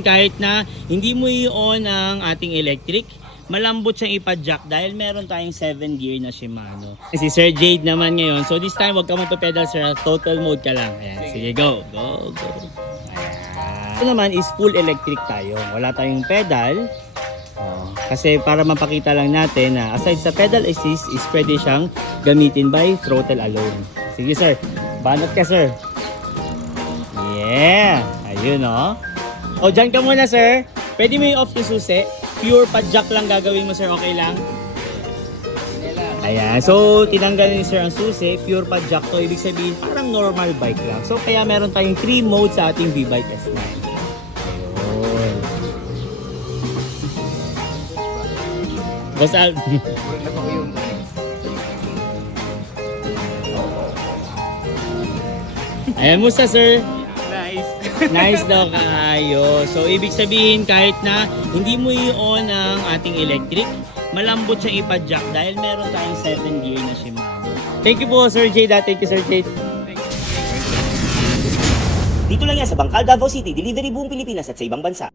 Kahit na hindi mo i-on ang ating electric, malambot siyang ipa-jack dahil meron tayong 7 gear na Shimano. Si Sir Jade naman ngayon. So this time, wag ka magpa-pedal sir. Total mode ka lang. Ayan. Sige, go. Go, go. Ayan. Ito naman is full electric tayo. Wala tayong pedal. Kasi para mapakita lang natin na aside sa pedal assist is pwede siyang gamitin by throttle alone. Sige sir. Banat ka sir. Yeah. Ayun o. O dyan ka muna sir. Pwede mo i-off yung susi. Pure pa-jack lang gagawin mo sir. Okay lang? Ayan. So tinanggal ni sir ang susi. Pure pa-jack to. Ibig sabihin parang normal bike lang. So kaya meron tayong 3 modes sa ating V-Bike S9. Ayun. Boss Al. Ayan, musta sir? Nice. Nice daw kaayo. So ibig sabihin kahit na hindi mo i-on ang ating electric, malambot siyang ipa-jack dahil meron tayong 7 gear na Shimano. Thank you po Sir Jade. Thank you Sir Jade. Dito lang yan sa Bangkal, Davao City. Delivery buong Pilipinas at sa ibang bansa.